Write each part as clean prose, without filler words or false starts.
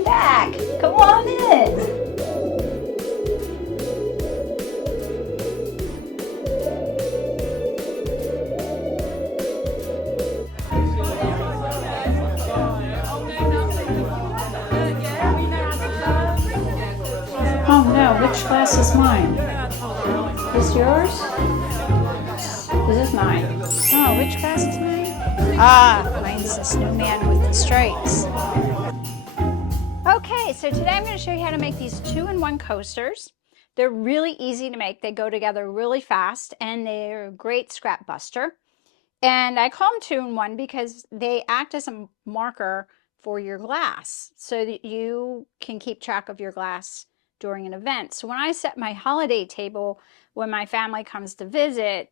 welcome back. Come on in. Oh no, which glass is mine? Is yours? This is mine. Oh, which glass is mine? Ah, mine's the snowman with the stripes. Okay, so today I'm going to show you how to make these 2-in-1 coasters. They're really easy to make. They go together really fast, and they're a great scrap buster. And I call them 2-in-1 because they act as a marker for your glass so that you can keep track of your glass during an event. So when I set my holiday table, when my family comes to visit,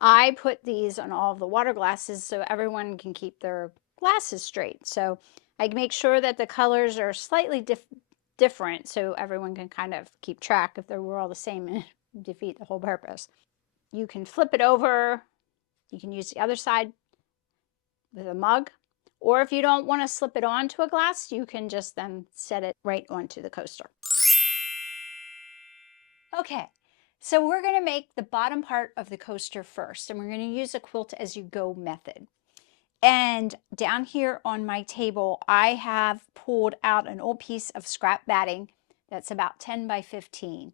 I put these on all of the water glasses so everyone can keep their glasses straight. So I make sure that the colors are slightly different so everyone can kind of keep track. If they were all the same, and defeat the whole purpose. You can flip it over. You can use the other side with a mug. Or if you don't want to slip it onto a glass, you can just then set it right onto the coaster. Okay, so we're going to make the bottom part of the coaster first, and we're going to use a quilt as you go method. And down here on my table, I have pulled out an old piece of scrap batting that's about 10 by 15.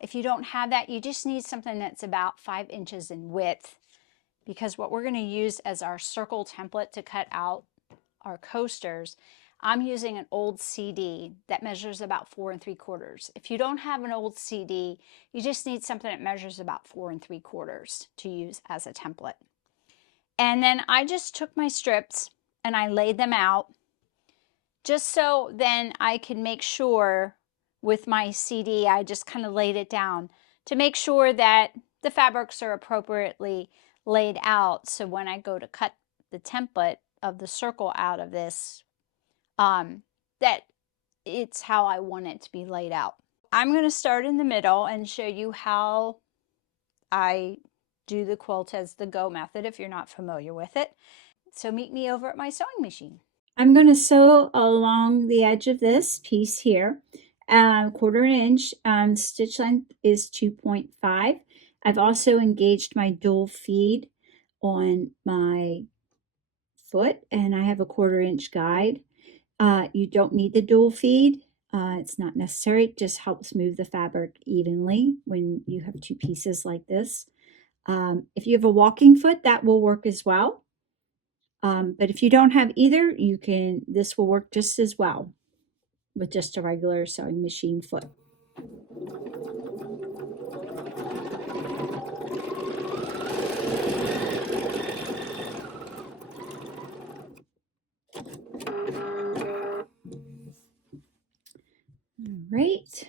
If you don't have that, you just need something that's about 5 inches in width, because what we're going to use as our circle template to cut out our coasters, I'm using an old CD that measures about 4 3/4. If you don't have an old CD, you just need something that measures about 4 3/4 to use as a template. And then I just took my strips and I laid them out just so then I can make sure with my CD, I just kind of laid it down to make sure that the fabrics are appropriately laid out. So when I go to cut the template of the circle out of this, that it's how I want it to be laid out. I'm going to start in the middle and show you how I do the quilt as the go method if you're not familiar with it. So meet me over at my sewing machine. I'm going to sew along the edge of this piece here, 1/4 inch. Stitch length is 2.5. I've also engaged my dual feed on my foot, and I have a 1/4 inch guide. You don't need the dual feed. It's not necessary. It just helps move the fabric evenly when you have 2 pieces like this. If you have a walking foot, that will work as well. But if you don't have either, this will work just as well with just a regular sewing machine foot. All right.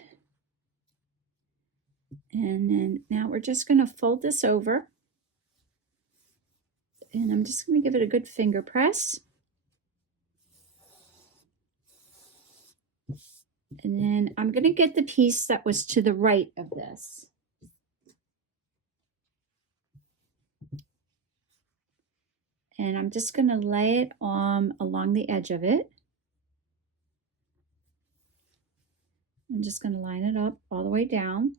And then now we're just going to fold this over. And I'm just going to give it a good finger press. And then I'm going to get the piece that was to the right of this. And I'm just going to lay it along the edge of it. I'm just going to line it up all the way down.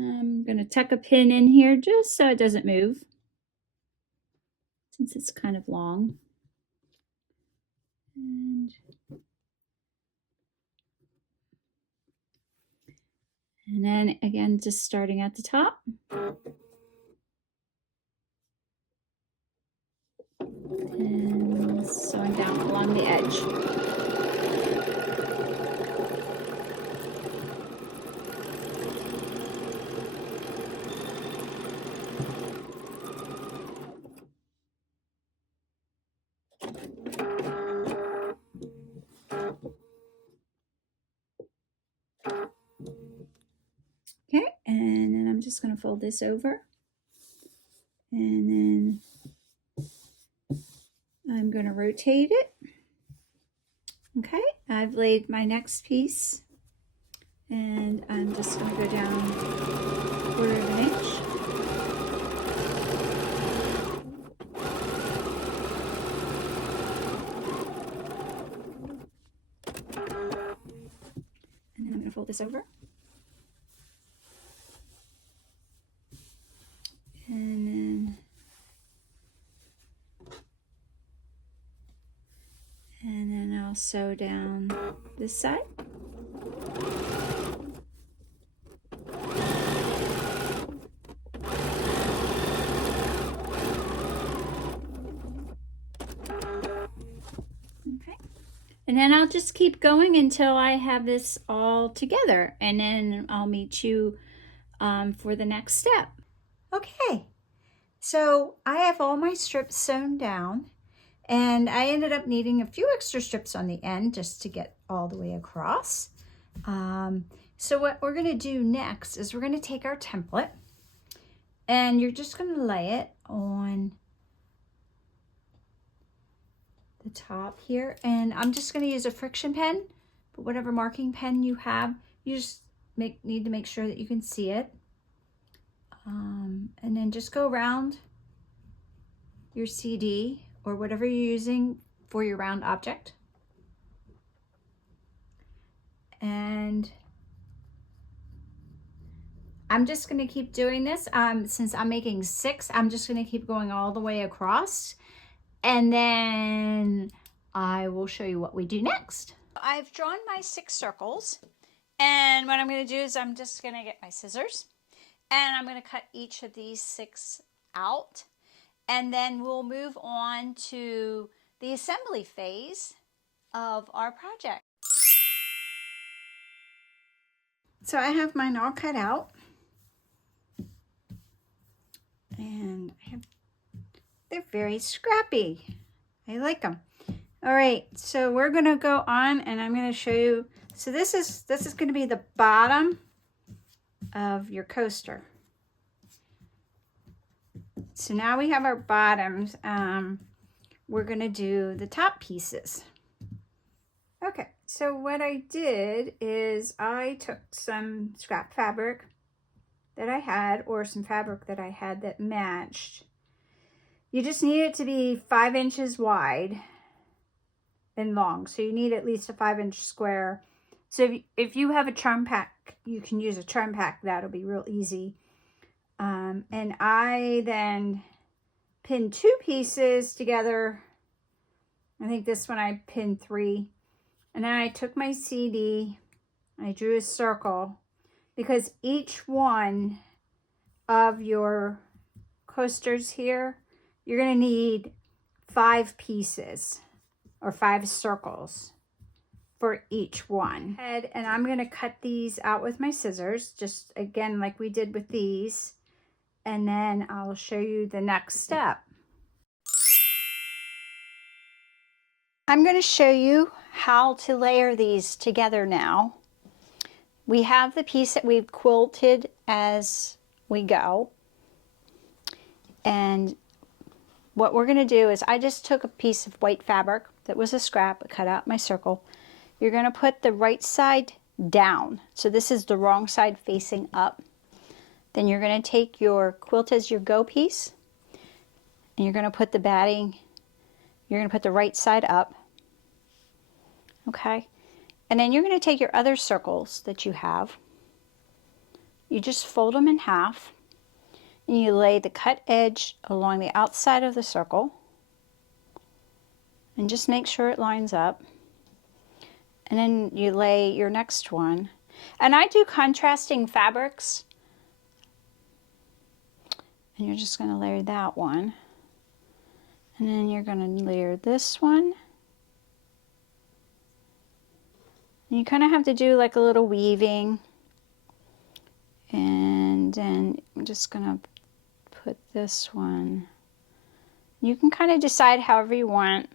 I'm going to tuck a pin in here just so it doesn't move, since it's kind of long. And then again, just starting at the top. And sewing down along the edge. Okay, and then I'm just going to fold this over, and then I'm going to rotate it. Okay, I've laid my next piece, and I'm just going to go down 1/4 inch. fold this over. And then I'll sew down this side. Okay. And then I'll just keep going until I have this all together, and then I'll meet you for the next step. Okay, so I have all my strips sewn down, and I ended up needing a few extra strips on the end just to get all the way across. So what we're going to do next is we're going to take our template, and you're just going to lay it on the top here, and I'm just going to use a friction pen, but whatever marking pen you have, you just need to make sure that you can see it. And then just go around your CD or whatever you're using for your round object. And I'm just going to keep doing this. Since I'm making 6, I'm just going to keep going all the way across. And then I will show you what we do next. I've drawn my 6 circles. And what I'm going to do is I'm just going to get my scissors. And I'm going to cut each of these 6 out. And then we'll move on to the assembly phase of our project. So I have mine all cut out. And they're very scrappy. I like them. All right, so we're going to go on and I'm going to show you. So this is going to be the bottom of your coaster. So now we have our bottoms. We're going to do the top pieces. Okay, so what I did is I took some scrap fabric that I had, or some fabric that I had that matched. You just need it to be 5 inches wide and long. So you need at least a 5-inch square. So if you have a charm pack, you can use a charm pack. That'll be real easy. And I then pinned 2 pieces together. I think this one I pinned 3. And then I took my CD, I drew a circle, because each one of your coasters here, you're going to need 5 pieces or 5 circles for each one. And I'm going to cut these out with my scissors, just again like we did with these. And then I'll show you the next step. I'm going to show you how to layer these together now. We have the piece that we've quilted as we go. And what we're going to do is I just took a piece of white fabric that was a scrap, I cut out my circle. You're going to put the right side down. So this is the wrong side facing up. Then you're going to take your quilt as your go piece, and you're going to put the batting, you're going to put the right side up. Okay, and then you're going to take your other circles that you have, you just fold them in half, and you lay the cut edge along the outside of the circle, and just make sure it lines up. And then you lay your next one. And I do contrasting fabrics, and you're just going to layer that one, and then you're going to layer this one. And you kind of have to do like a little weaving. And then I'm just going to put this one. You can kind of decide however you want.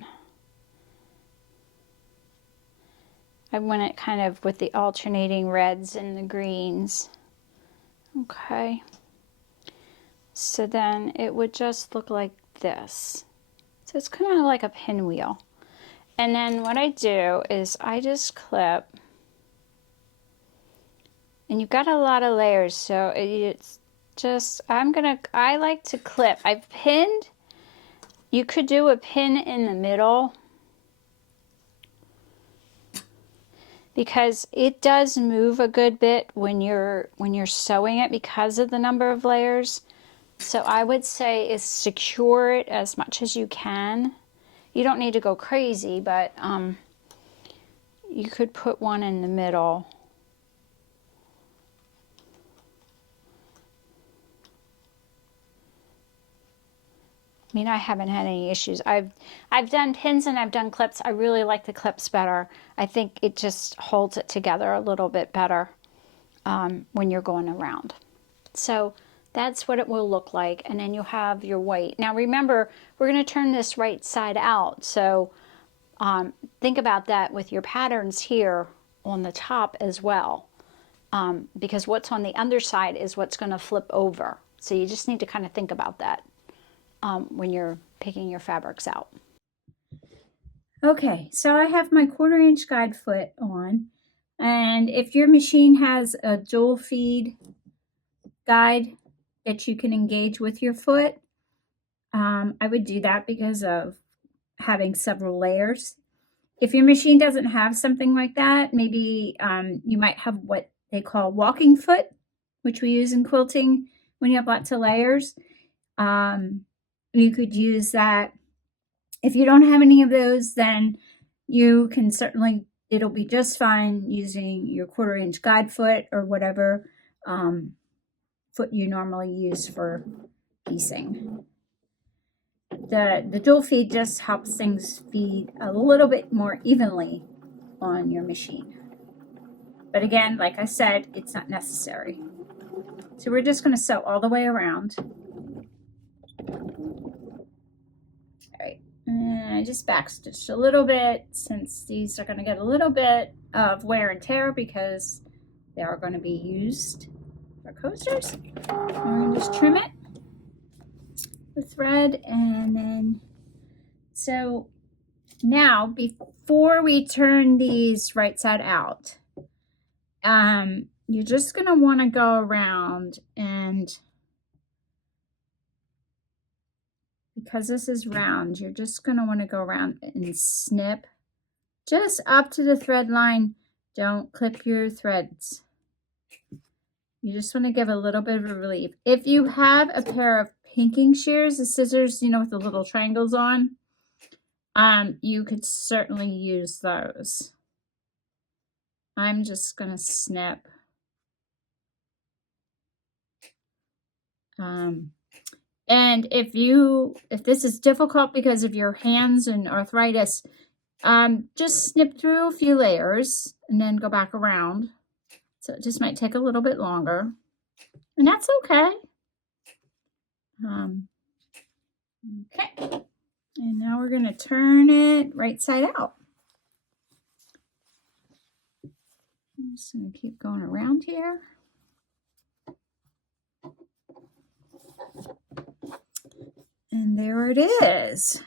I want it kind of with the alternating reds and the greens. Okay. So then it would just look like this. So it's kind of like a pinwheel. And then what I do is I just clip. And you've got a lot of layers, so it's just, I like to clip. I've pinned. You could do a pin in the middle. because it does move a good bit when you're sewing it because of the number of layers. So I would say is secure it as much as you can. You don't need to go crazy, but you could put one in the middle. I mean, I haven't had any issues. I've done pins and I've done clips. I really like the clips better. I think it just holds it together a little bit better when you're going around. So that's what it will look like. And then you'll have your white. Now remember, we're going to turn this right side out. So think about that with your patterns here on the top as well. Because what's on the underside is what's going to flip over. So you just need to kind of think about that when you're picking your fabrics out. Okay, so I have my 1/4 inch guide foot on, and if your machine has a dual feed guide that you can engage with your foot, I would do that because of having several layers. If your machine doesn't have something like that, maybe you might have what they call walking foot, which we use in quilting when you have lots of layers. You could use that. If you don't have any of those, then you can certainly, it'll be just fine using your 1/4 inch guide foot or whatever foot you normally use for piecing. The dual feed just helps things feed a little bit more evenly on your machine. But again, like I said, it's not necessary. So we're just going to sew all the way around. And I just backstitched a little bit since these are going to get a little bit of wear and tear because they are going to be used for coasters. We're going to just trim it with thread, and then so now before we turn these right side out, you're just going to want to go around, and because this is round, you're just going to want to go around and snip just up to the thread line. Don't clip your threads. You just want to give a little bit of a relief. If you have a pair of pinking shears, the scissors, you know, with the little triangles on, you could certainly use those. I'm just going to snip. And if this is difficult because of your hands and arthritis, just snip through a few layers and then go back around. So it just might take a little bit longer, and that's okay. Okay, and now we're going to turn it right side out. I'm just going to keep going around here. And there it is.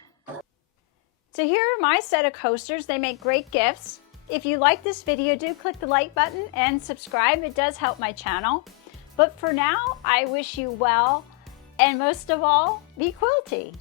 So here are my set of coasters. They make great gifts. If you like this video, do click the like button and subscribe. It does help my channel. But for now, I wish you well, and most of all, be quilty.